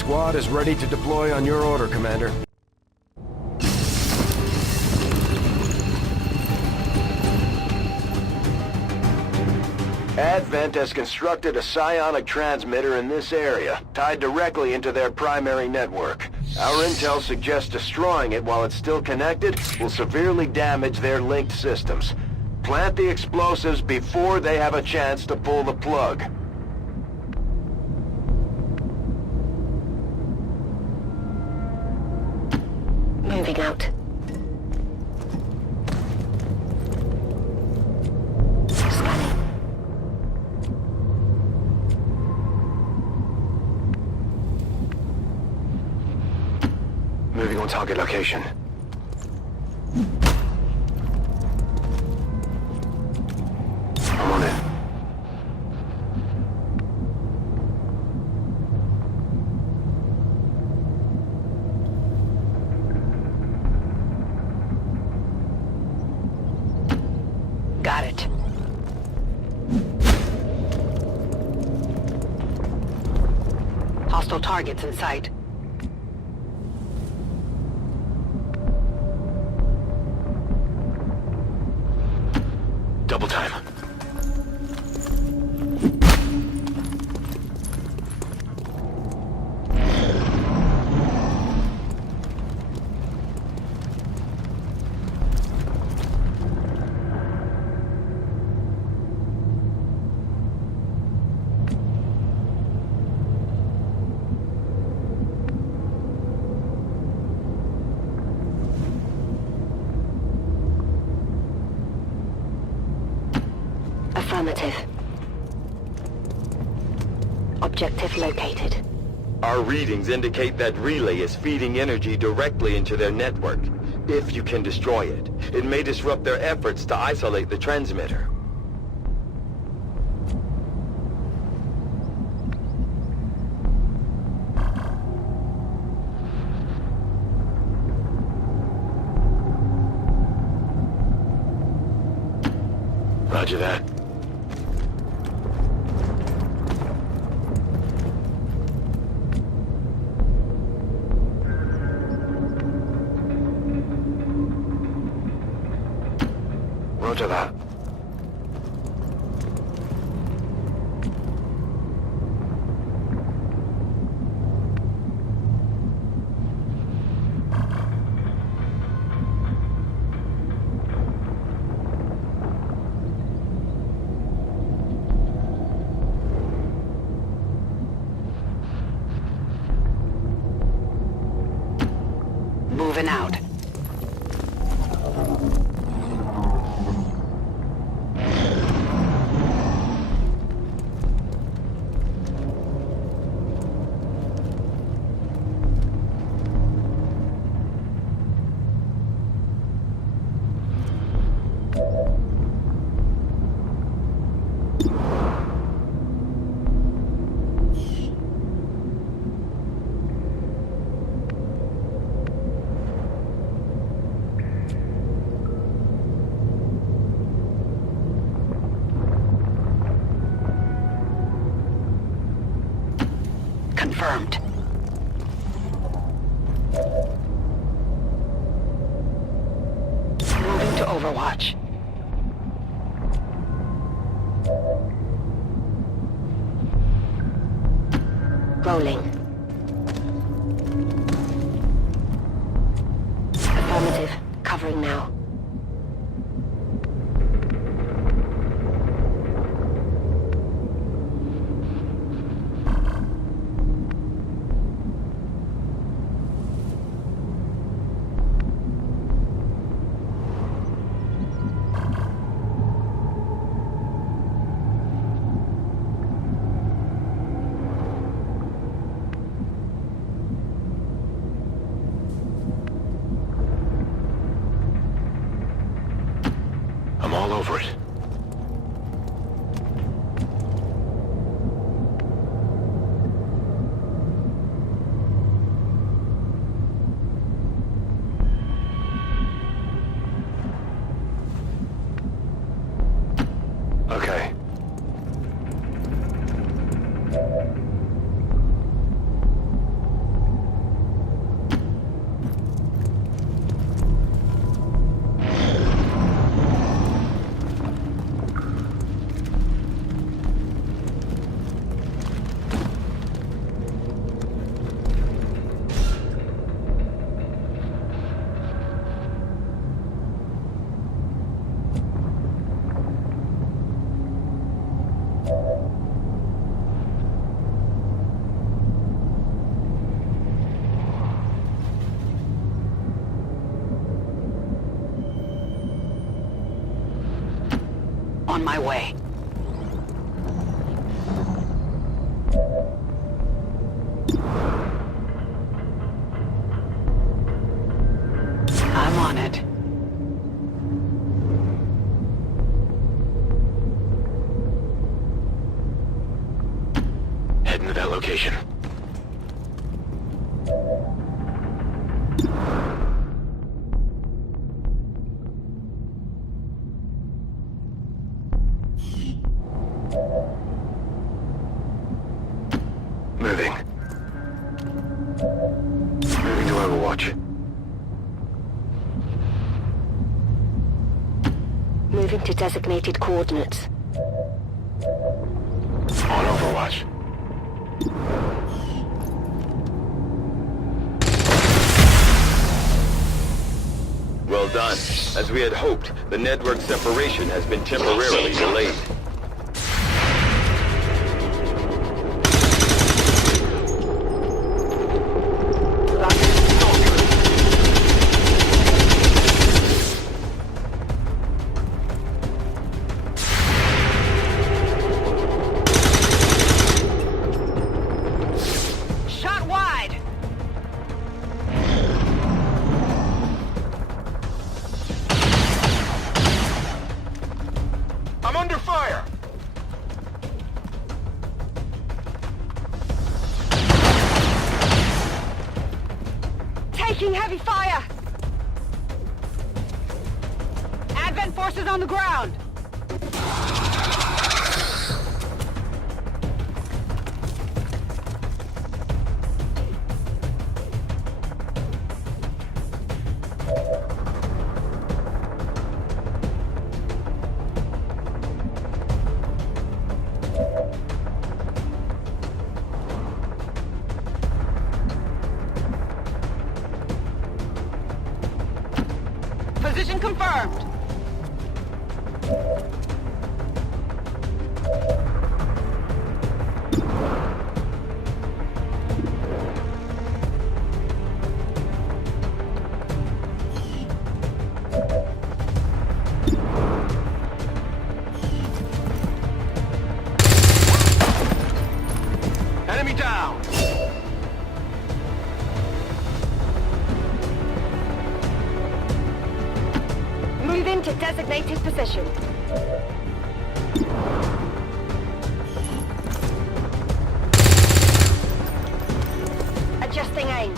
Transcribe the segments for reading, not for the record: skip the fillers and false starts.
squad is ready to deploy on your order, Commander. Advent has constructed a psionic transmitter in this area, tied directly into their primary network. Our intel suggests destroying it while it's still connected will severely damage their linked systems. Plant the explosives before they have a chance to pull the plug. Moving out. Scanning. Moving on target location. I'm on it. Got it. Hostile targets in sight. Double time. Affirmative. Objective located. Our readings indicate that relay is feeding energy directly into their network. If you can destroy it, it may disrupt their efforts to isolate the transmitter. Roger that. Roger that. Moving out. Confirmed. Moving to Overwatch. Rolling. Affirmative. Covering now. I'm all over it. Okay. On my way. I'm on it. Heading to that location. Moving. Moving to Overwatch. Moving to designated coordinates. On Overwatch. Well done. As we had hoped, the network separation has been temporarily delayed. Shot wide! I'm under fire! Taking heavy fire! Advent forces on the ground! Position confirmed. Enemy down! Move into designated position. Adjusting aim.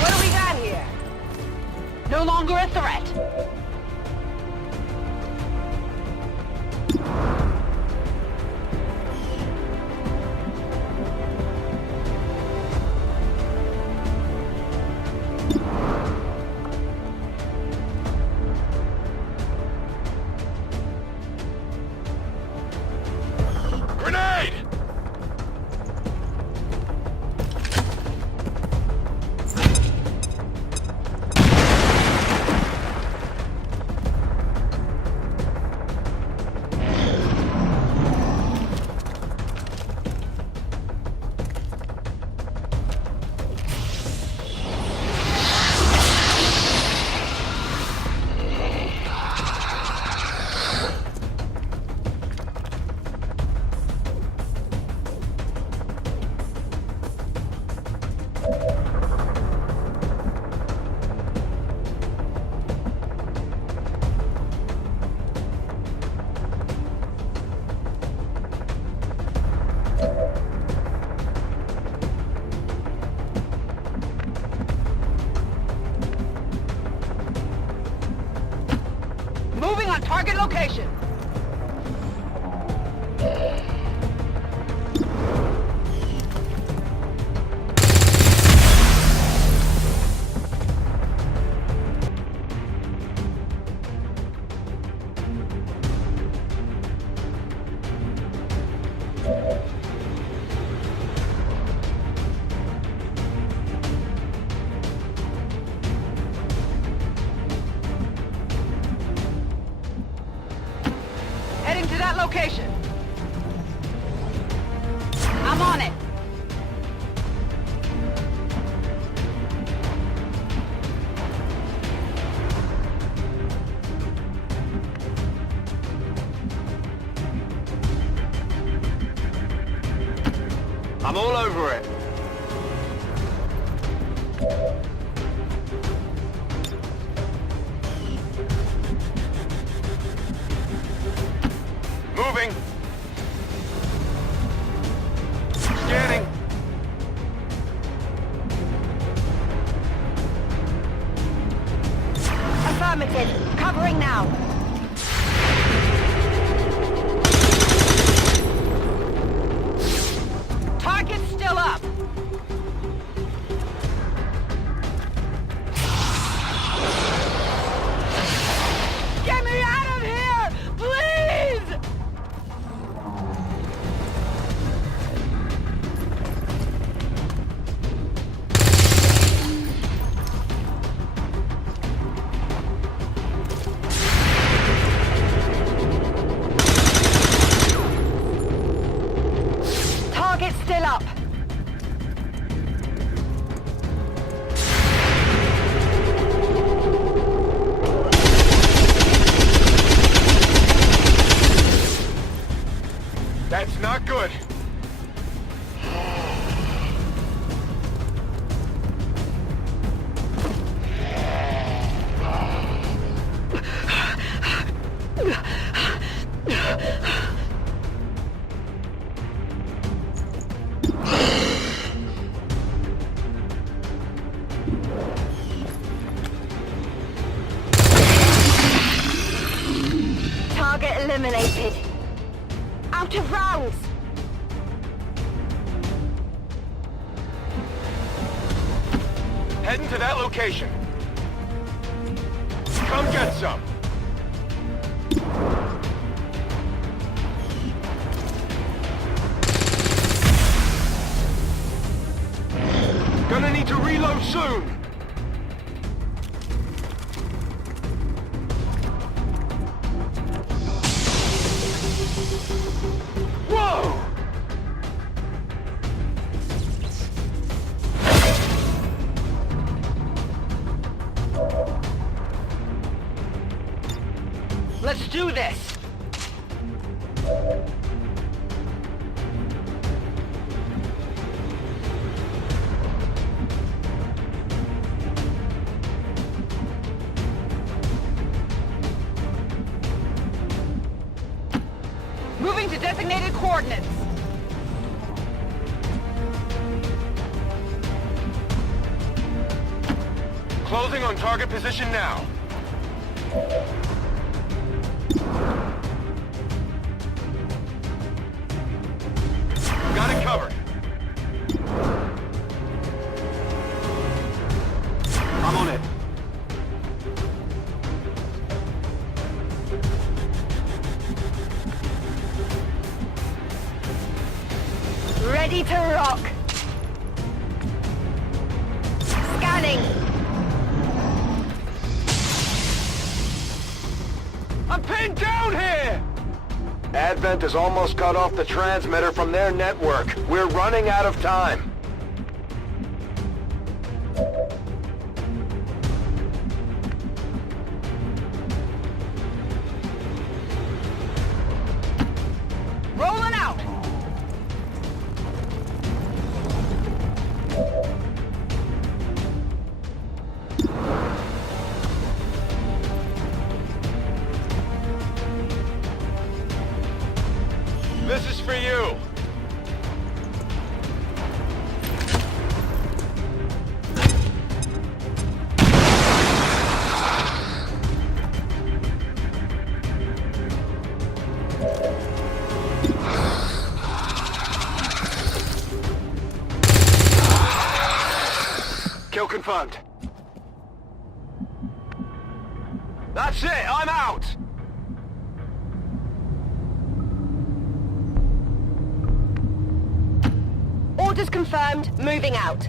What do we got here? No longer a threat. Grenade! Moving on target location. Heading to that location. I'm on it. I'm all over it. Moving. Scanning. Affirmative. Covering now. Target's still up. Get me out of here! Please! Target's still up. That's not good. Target eliminated. Out of rounds. Heading to that location. Come get some. Gonna need to reload soon. Whoa! Let's do this. Moving to designated coordinates. Closing on target position now. Got it covered. I'm on it. Ready to rock. Scanning. I'm pinned down here! Advent has almost cut off the transmitter from their network. We're running out of time. Rolling out. This is for you. Kill confirmed. That's it, I'm out! Orders confirmed. Moving out.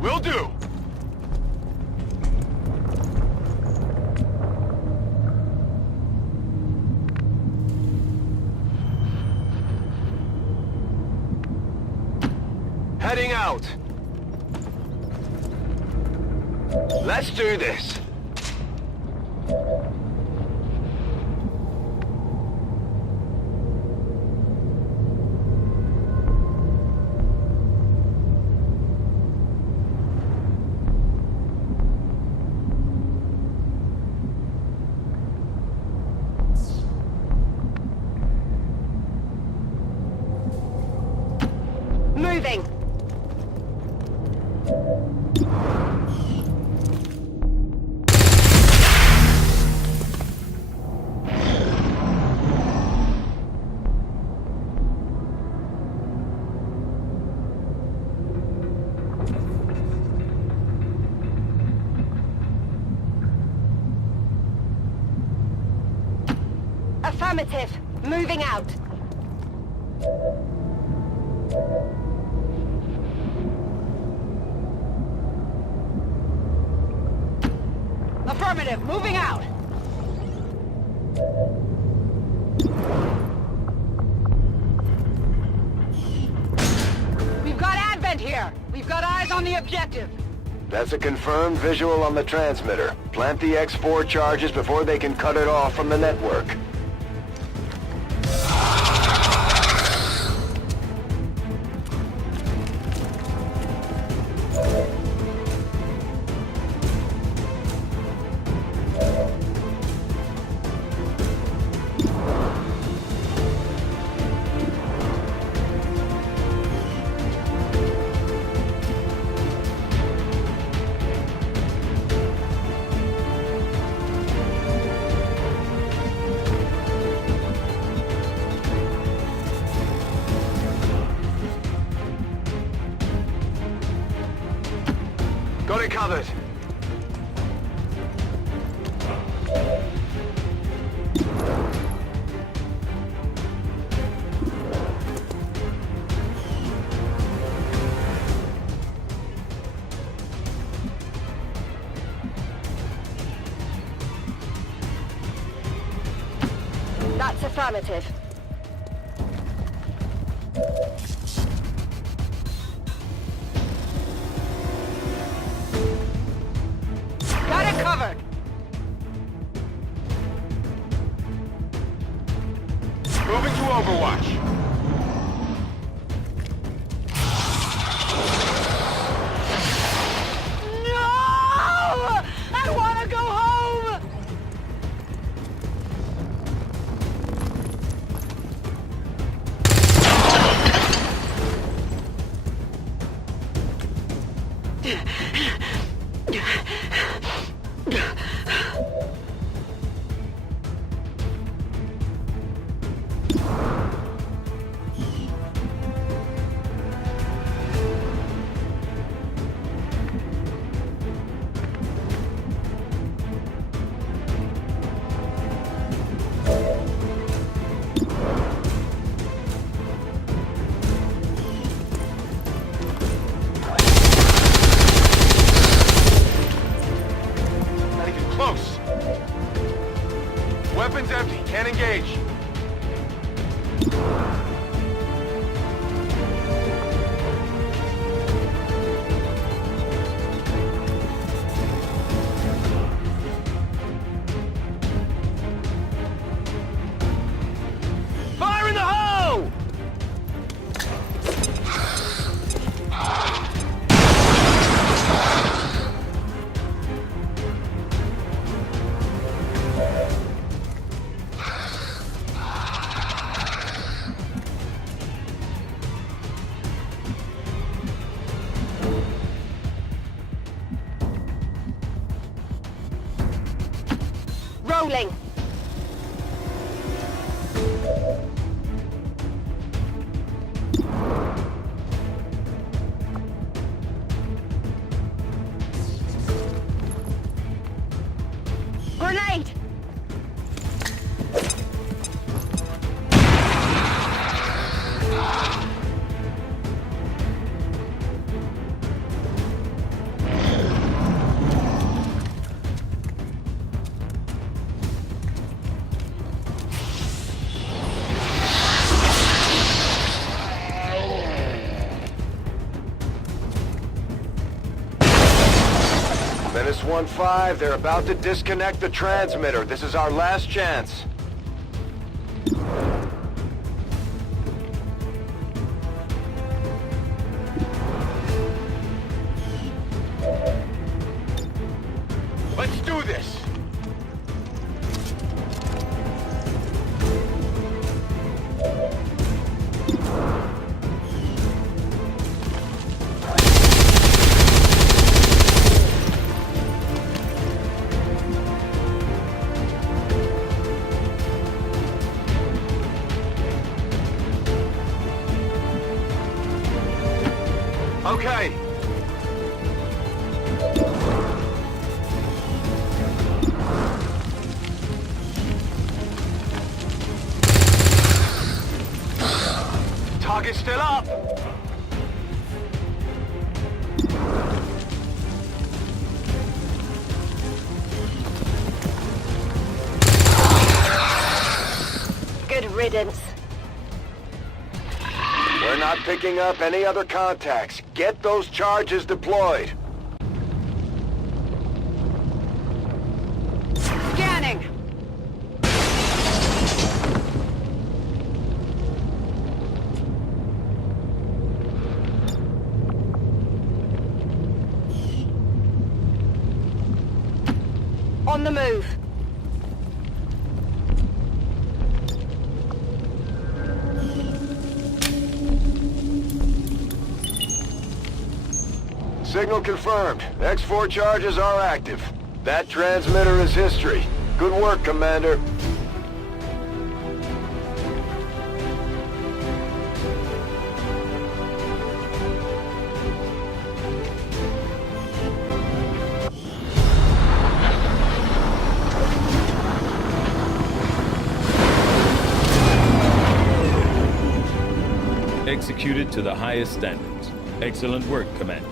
Will do. Heading out. Let's do this. Moving. Affirmative. Moving out. Affirmative. Moving out. We've got Advent here. We've got eyes on the objective. That's a confirmed visual on the transmitter. Plant the X4 charges before they can cut it off from the network. Got it covered. That's affirmative. Got it covered. Moving to Overwatch. No! I want to go home! Not even close. Weapons empty. Can't engage. Fire in the hole! Rolling. Grenade! Menace 1-5, they're about to disconnect the transmitter. This is our last chance. Let's do this! Okay. Target's still up. Good riddance. We're not picking up any other contacts. Get those charges deployed. Scanning! On the move. Signal confirmed. X4 charges are active. That transmitter is history. Good work, Commander. Executed to the highest standards. Excellent work, Commander.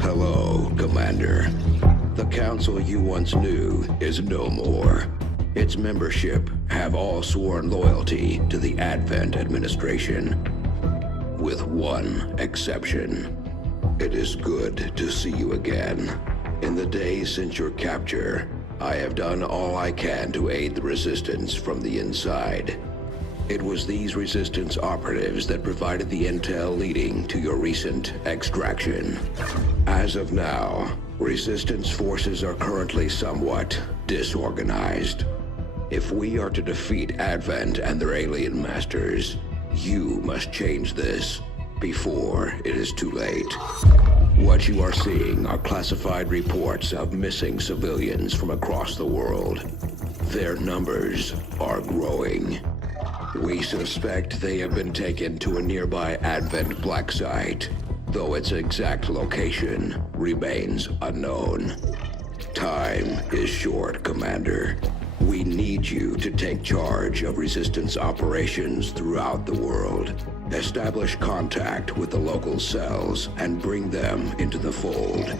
Hello, Commander. The Council you once knew is no more. Its membership have all sworn loyalty to the Advent administration, with one exception. It is good to see you again. In the days since your capture, I have done all I can to aid the Resistance from the inside. It was these Resistance operatives that provided the intel leading to your recent extraction. As of now, Resistance forces are currently somewhat disorganized. If we are to defeat Advent and their alien masters, you must change this before it is too late. What you are seeing are classified reports of missing civilians from across the world. Their numbers are growing. We suspect they have been taken to a nearby Advent black site, though its exact location remains unknown. Time is short, Commander. We need you to take charge of Resistance operations throughout the world. Establish contact with the local cells and bring them into the fold.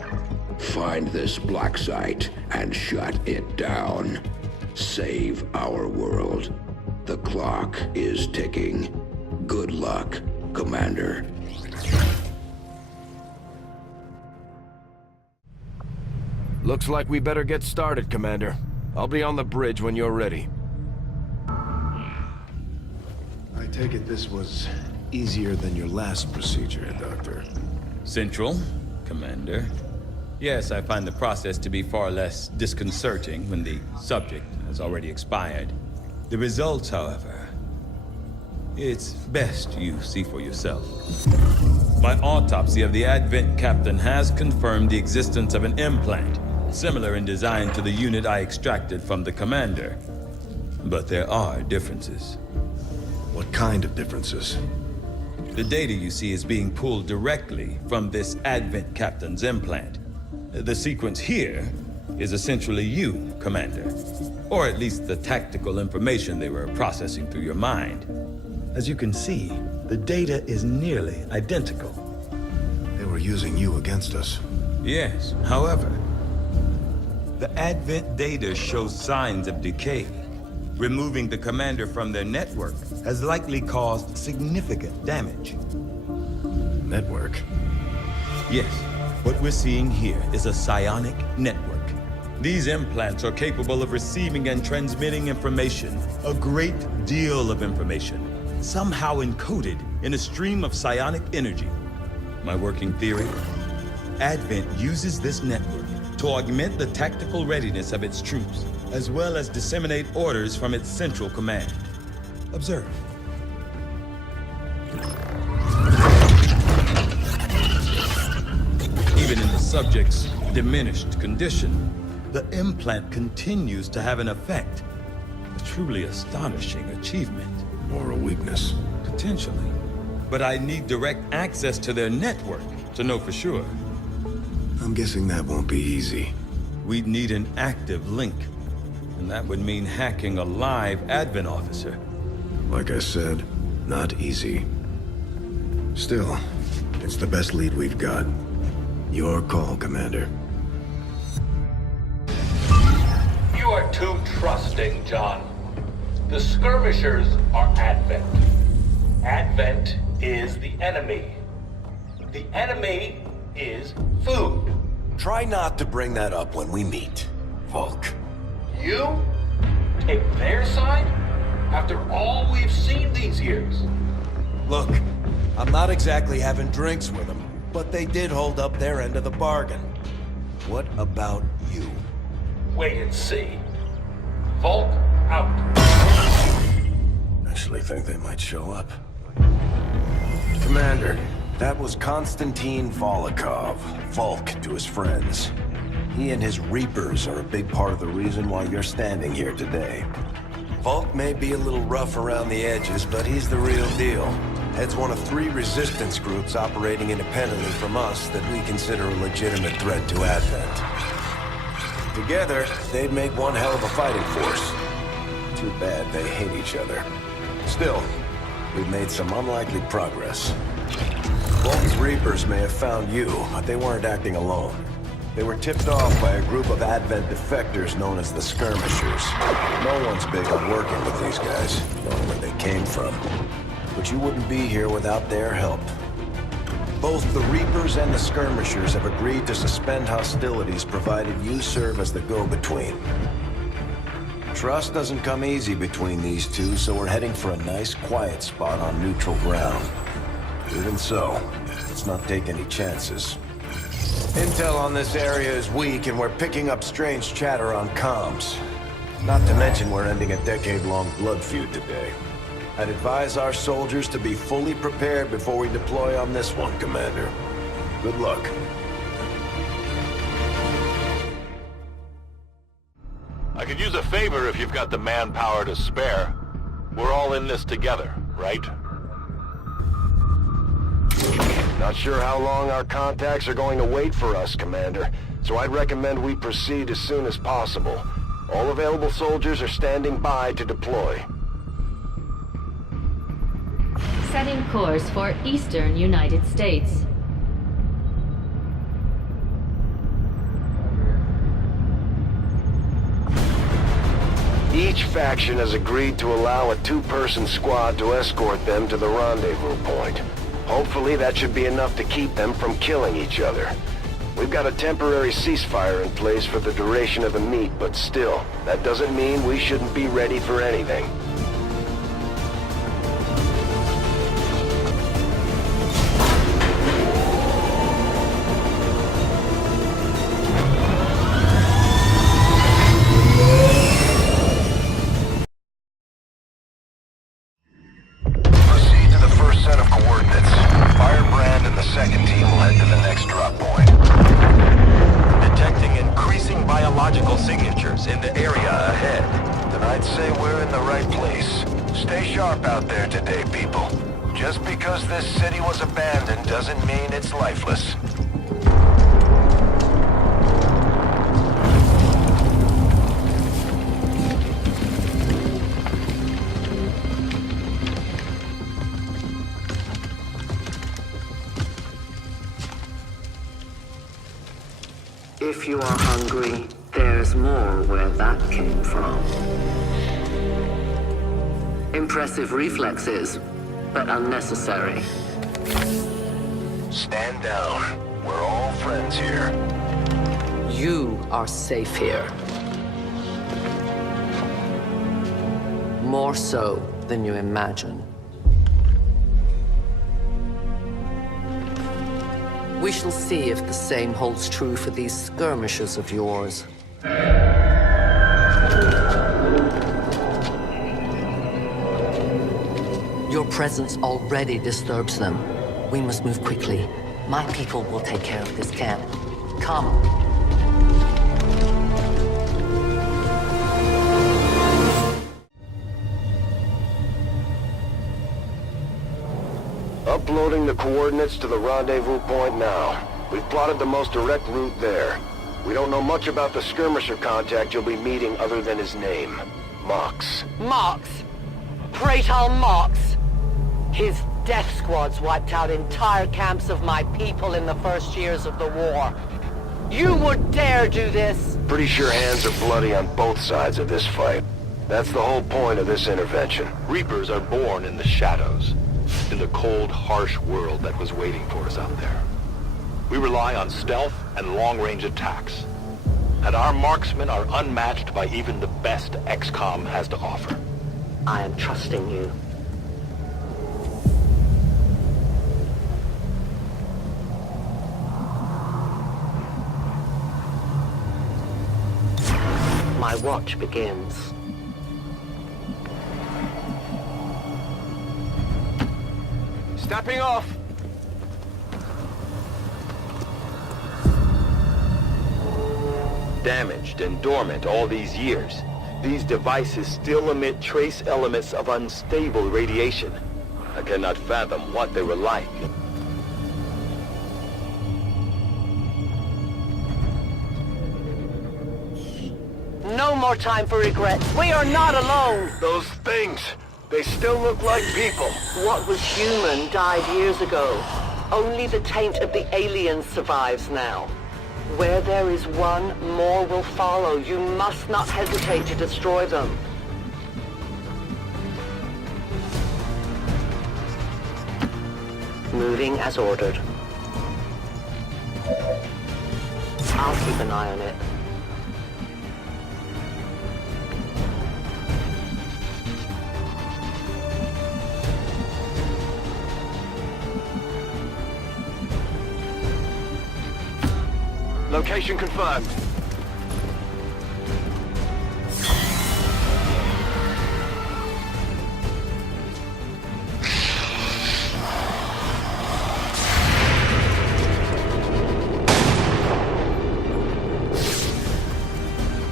Find this black site and shut it down. Save our world. The clock is ticking. Good luck, Commander. Looks like we better get started, Commander. I'll be on the bridge when you're ready. I take it this was easier than your last procedure, Doctor. Central, Commander. Yes, I find the process to be far less disconcerting when the subject has already expired. The results, however, it's best you see for yourself. My autopsy of the Advent captain has confirmed the existence of an implant, similar in design to the unit I extracted from the commander. But there are differences. What kind of differences? The data you see is being pulled directly from this Advent Captain's implant. The sequence here is essentially you, Commander. Or at least the tactical information they were processing through your mind. As you can see, the data is nearly identical. They were using you against us. Yes, however, the Advent data shows signs of decay. Removing the commander from their network has likely caused significant damage. Network? Yes, what we're seeing here is a psionic network. These implants are capable of receiving and transmitting information, a great deal of information, somehow encoded in a stream of psionic energy. My working theory? Advent uses this network to augment the tactical readiness of its troops, as well as disseminate orders from its central command. Observe. Even in the subject's diminished condition, the implant continues to have an effect. A truly astonishing achievement. Or a weakness? Potentially. But I need direct access to their network to know for sure. I'm guessing that won't be easy. We'd need an active link. And that would mean hacking a live Advent officer. Like I said, not easy. Still, it's the best lead we've got. Your call, Commander. You are too trusting, John. The skirmishers are Advent. Advent is the enemy. The enemy is food. Try not to bring that up when we meet, Volk. You take their side after all we've seen these years. Look, I'm not exactly having drinks with them, but they did hold up their end of the bargain. What about you? Wait and see. Volk out. Actually think they might show up. Commander, that was Konstantin Volokov, Volk to his friends. He and his Reapers are a big part of the reason why you're standing here today. Volk may be a little rough around the edges, but he's the real deal. Heads one of 3 resistance groups operating independently from us that we consider a legitimate threat to Advent. Together, they'd make one hell of a fighting force. Too bad they hate each other. Still, we've made some unlikely progress. Volk's Reapers may have found you, but they weren't acting alone. They were tipped off by a group of Advent defectors known as the Skirmishers. No one's big on working with these guys, knowing where they came from. But you wouldn't be here without their help. Both the Reapers and the Skirmishers have agreed to suspend hostilities provided you serve as the go-between. Trust doesn't come easy between these two, so we're heading for a nice, quiet spot on neutral ground. Even so, let's not take any chances. Intel on this area is weak, and we're picking up strange chatter on comms. Not to mention we're ending a decade-long blood feud today. I'd advise our soldiers to be fully prepared before we deploy on this one, Commander. Good luck. I could use a favor if you've got the manpower to spare. We're all in this together, right? Not sure how long our contacts are going to wait for us, Commander, so I'd recommend we proceed as soon as possible. All available soldiers are standing by to deploy. Setting course for eastern United States. Each faction has agreed to allow a 2-person squad to escort them to the rendezvous point. Hopefully that should be enough to keep them from killing each other. We've got a temporary ceasefire in place for the duration of the meet, but still, that doesn't mean we shouldn't be ready for anything. Biological signatures in the area ahead. Then I'd say we're in the right place. Stay sharp out there today, people. Just because this city was abandoned doesn't mean it's lifeless. If you are hungry, there's more where that came from. Impressive reflexes, but unnecessary. Stand down. We're all friends here. You are safe here. More so than you imagine. We shall see if the same holds true for these skirmishes of yours. Your presence already disturbs them. We must move quickly. My people will take care of this camp. Come. Uploading the coordinates to the rendezvous point now. We've plotted the most direct route there. We don't know much about the skirmisher contact you'll be meeting other than his name. Mox. Mox? Praetal Mox? His death squads wiped out entire camps of my people in the first years of the war. You would dare do this? Pretty sure hands are bloody on both sides of this fight. That's the whole point of this intervention. Reapers are born in the shadows, in the cold, harsh world that was waiting for us out there. We rely on stealth and long-range attacks, and our marksmen are unmatched by even the best XCOM has to offer. I am trusting you. My watch begins. Stepping off! Damaged and dormant all these years, these devices still emit trace elements of unstable radiation. I cannot fathom what they were like. No more time for regrets. We are not alone. Those things, they still look like people. What was human died years ago. Only the taint of the aliens survives now. Where there is one, more will follow. You must not hesitate to destroy them. Moving as ordered. I'll keep an eye on it. Location confirmed.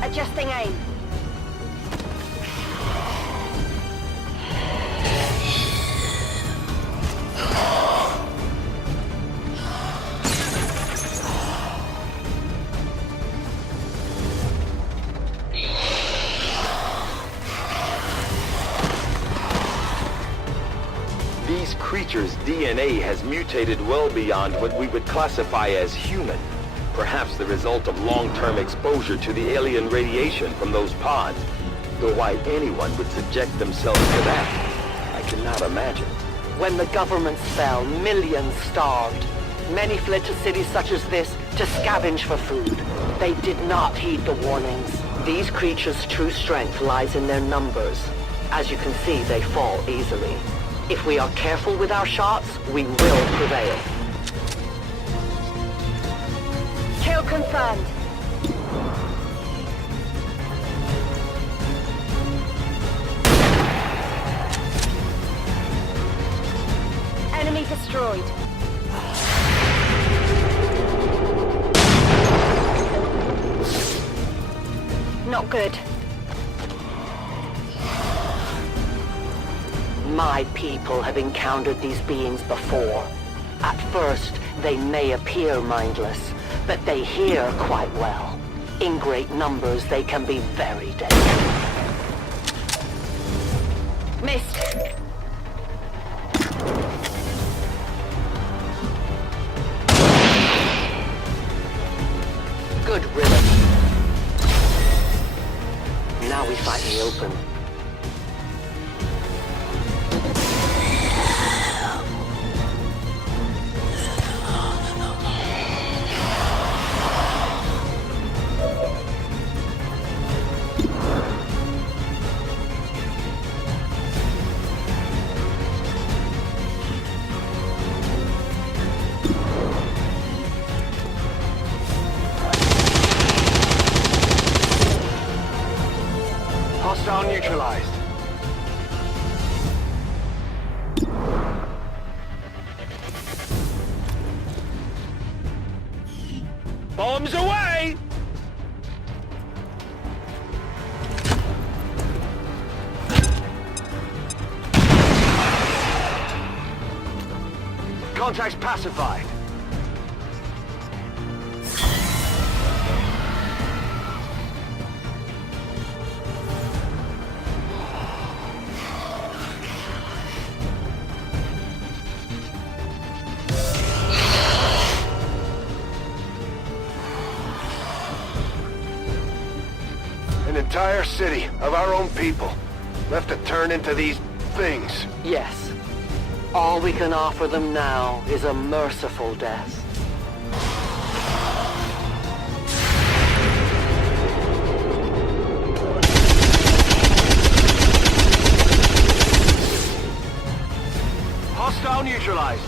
Adjusting aim. These creatures' DNA has mutated well beyond what we would classify as human. Perhaps the result of long-term exposure to the alien radiation from those pods. Though why anyone would subject themselves to that, I cannot imagine. When the governments fell, millions starved. Many fled to cities such as this to scavenge for food. They did not heed the warnings. These creatures' true strength lies in their numbers. As you can see, they fall easily. If we are careful with our shots, we will prevail. Kill confirmed. Enemy destroyed. Not good. My people have encountered these beings before. At first, they may appear mindless, but they hear quite well. In great numbers, they can be very deadly. Missed! Good riddance. Now we fight in the open. Hostile neutralized. Bombs away! Contacts pacified. An entire city of our own people left to turn into these things. Yes. All we can offer them now is a merciful death. Hostile neutralized.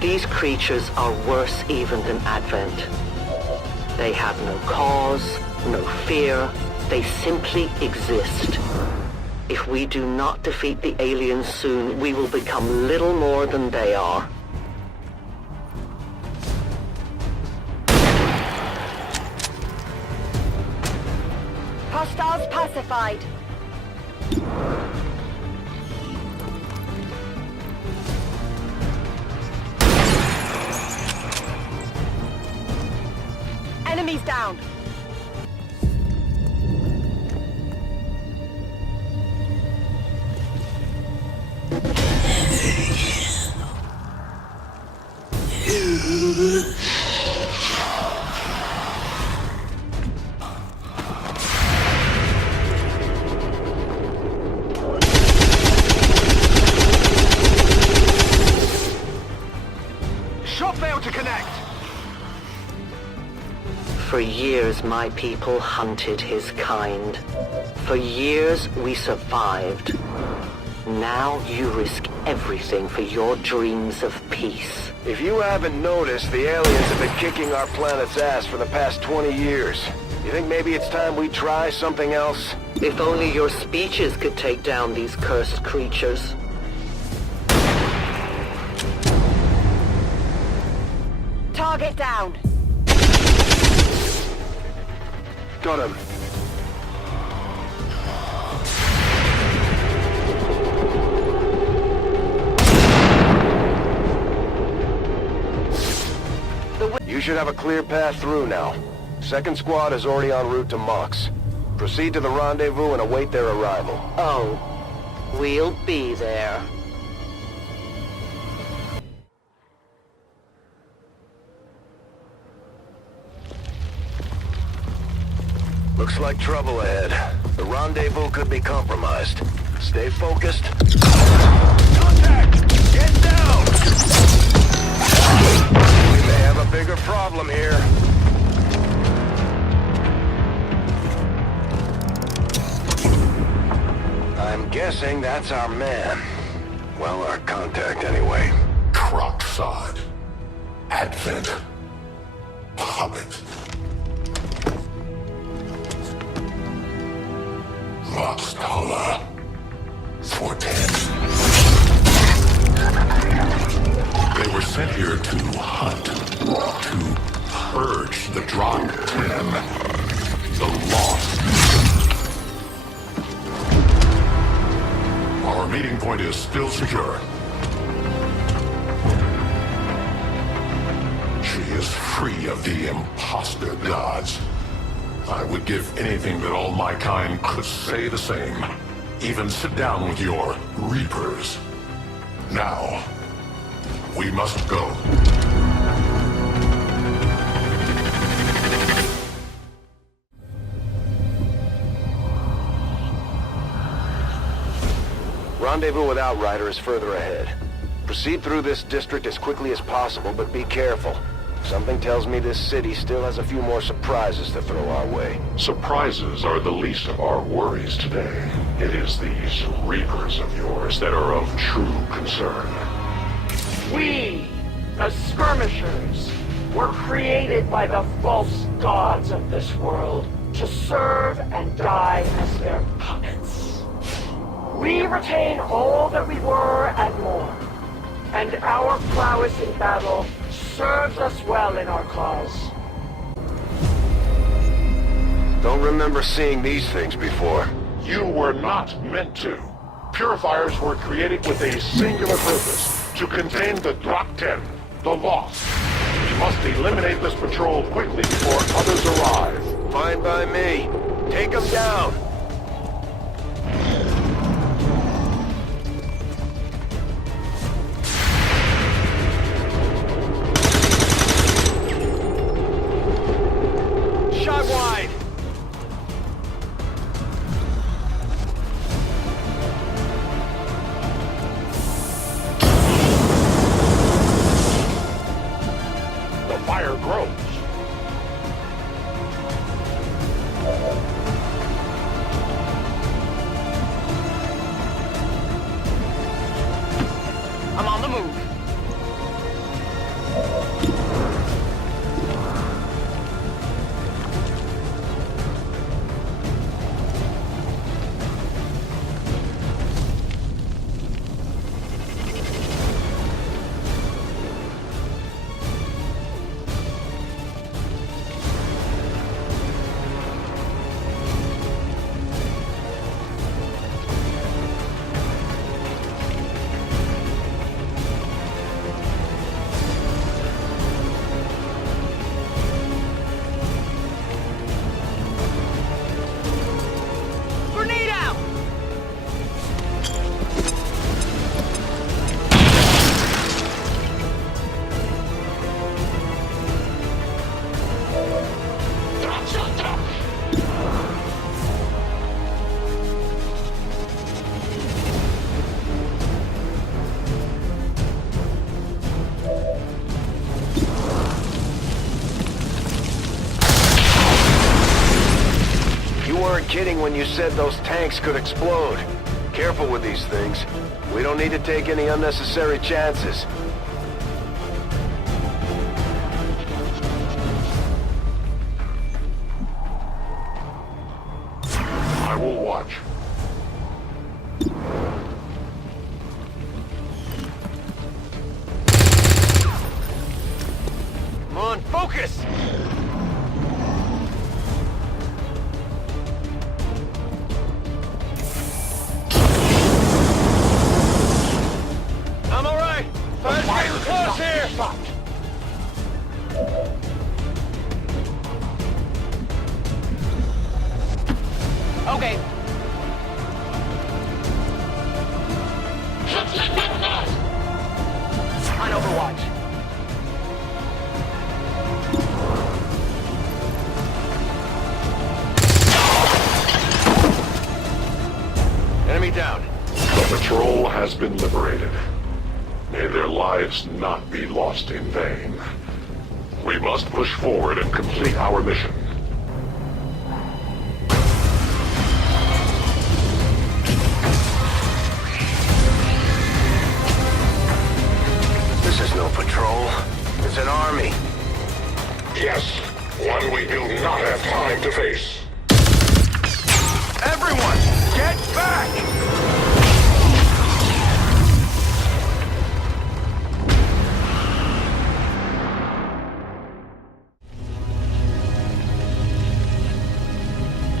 These creatures are worse even than Advent. They have no cause, no fear. They simply exist. If we do not defeat the aliens soon, we will become little more than they are. Hostiles pacified. Enemies down. Shot failed to connect. For years, my people hunted his kind. For years, we survived. Now you risk everything for your dreams of peace. If you haven't noticed, the aliens have been kicking our planet's ass for the past 20 years. You think maybe it's time we try something else? If only your speeches could take down these cursed creatures. Target down. Got him. You should have a clear path through now. Second squad is already en route to Mox. Proceed to the rendezvous and await their arrival. Oh, we'll be there. Looks like trouble ahead. The rendezvous could be compromised. Stay focused. Contact! Get down! We may have a bigger problem here. I'm guessing that's our man. Well, our contact anyway. Crocksod. Advent. Puppet. Moxtala. 410. They were sent here to hunt, to purge the Drop 10, the lost. meeting point is still secure. She is free of the imposter gods. I would give anything that all my kind could say the same. Even sit down with your Reapers. Now, we must go. Rendezvous with Outrider is further ahead. Proceed through this district as quickly as possible, but be careful. Something tells me this city still has a few more surprises to throw our way. Surprises are the least of our worries today. It is these Reapers of yours that are of true concern. We, the Skirmishers, were created by the false gods of this world to serve and die as their puppets. We retain all that we were and more, and our prowess in battle serves us well in our cause. Don't remember seeing these things before. You were not meant to. Purifiers were created with a singular purpose, to contain the Drop 10, the Lost. We must eliminate this patrol quickly before others arrive. Fine by me. Take them down. Shot wide. The fire grows. I'm on the move. Grenade out! You weren't kidding when you said those tanks could explode. Careful with these things. We don't need to take any unnecessary chances. I will watch. Come on, focus! I'm all right. Fire's getting close here. Okay. On Overwatch. Enemy down. The patrol has been liberated. May their lives not be lost in vain. We must push forward and complete our mission. This is no patrol. It's an army. Yes, one we do not have time to face. Everyone, get back!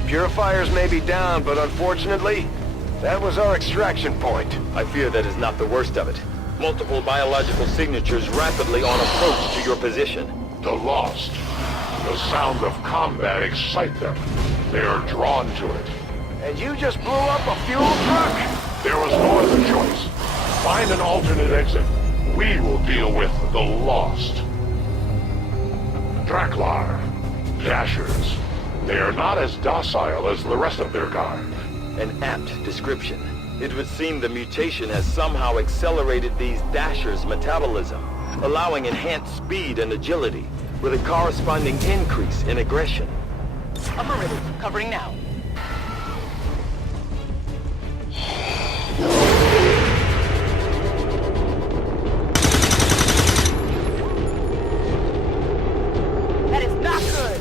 Purifiers may be down, but unfortunately, That was our extraction point. I fear that is not the worst of it. Multiple biological signatures rapidly on approach to your position. The Lost. The sound of combat excite them. They are drawn to it. And you just blew up a fuel truck? There was no other choice. Find an alternate exit. We will deal with the Lost. Draklar. Dashers. They are not as docile as the rest of their kind. An apt description. It would seem the mutation has somehow accelerated these Dashers' metabolism, allowing enhanced speed and agility, with a corresponding increase in aggression. Affirmative. Covering now. That is not good.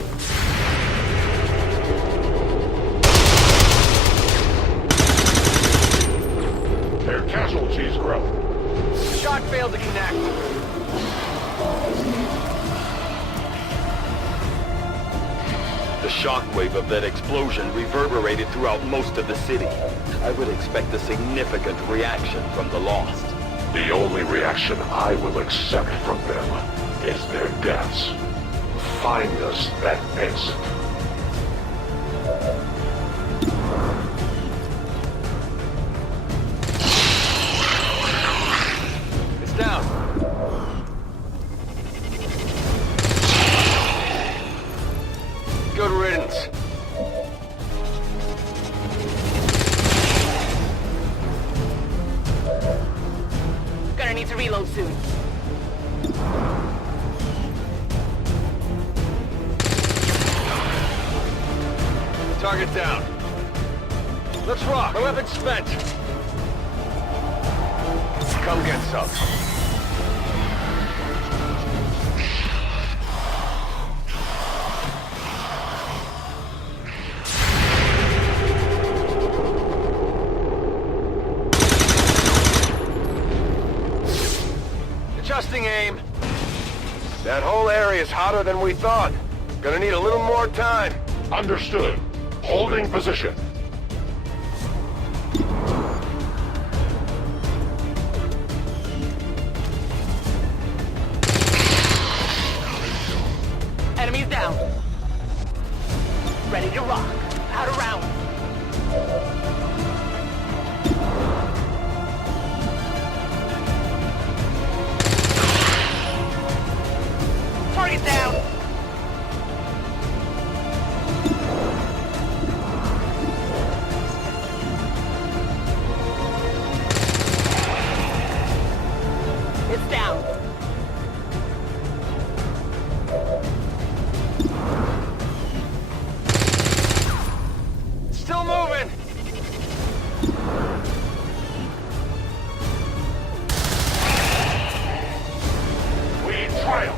Their casualties grow. Shot failed to connect. The shockwave of that explosion reverberated throughout most of the city. I would expect a significant reaction from the Lost. The only reaction I will accept from them is their deaths. Find us that exit. It's down. Good riddance. Gonna need to reload soon. Target down. Let's rock. My weapon's spent. Come get some. Adjusting aim. That whole area is hotter than we thought. Gonna need a little more time. Understood. Holding position. Enemies down. Ready to rock. Out of rounds. Target down. It's down. Still moving. We triumph.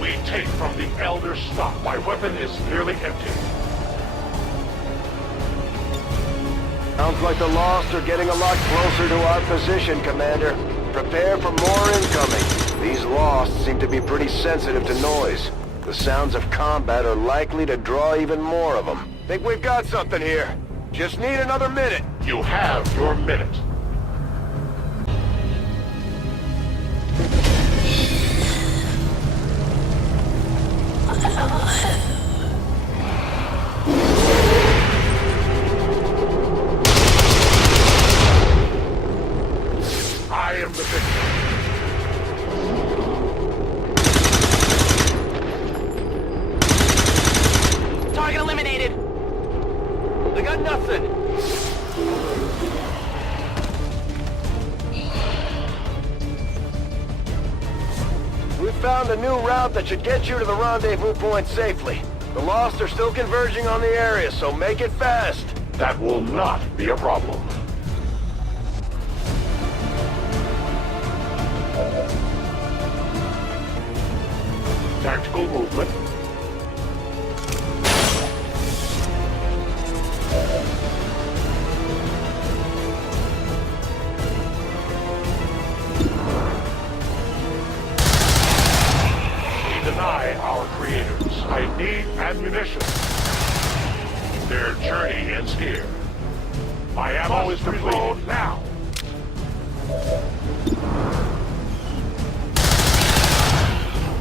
We take from the Elder stock. My weapon is nearly empty. Sounds like the Lost are getting a lot closer to our position, Commander. Prepare for more incoming. These Lost seem to be pretty sensitive to noise. The sounds of combat are likely to draw even more of them. Think we've got something here. Just need another minute. You have your minute. I am the victor. Target eliminated. They got nothing. We found a new route that should get you to the rendezvous point safely. The Lost are still converging on the area, so make it fast. That will not be a problem. Tactical movement. Denied. by our creators. I need ammunition. Their journey ends here. My ammo is deployed now.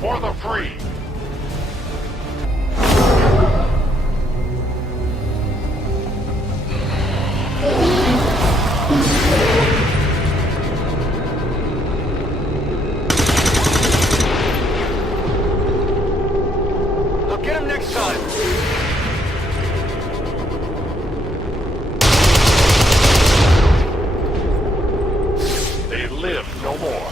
For the free. I'll get him next time. They live no more.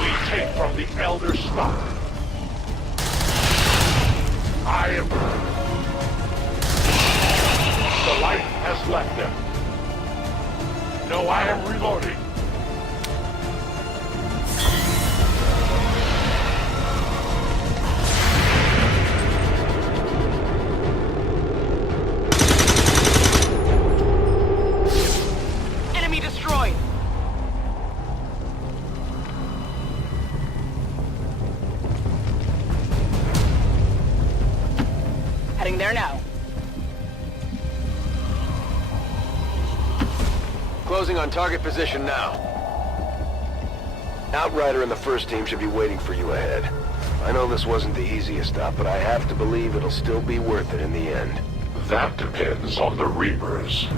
We take from the Elder stock. I am... The light has left them. No, I am reloading. Enemy destroyed! Heading there now. Closing on target position now. Outrider and the first team should be waiting for you ahead. I know this wasn't the easiest stop, but I have to believe it'll still be worth it in the end. That depends on the Reapers.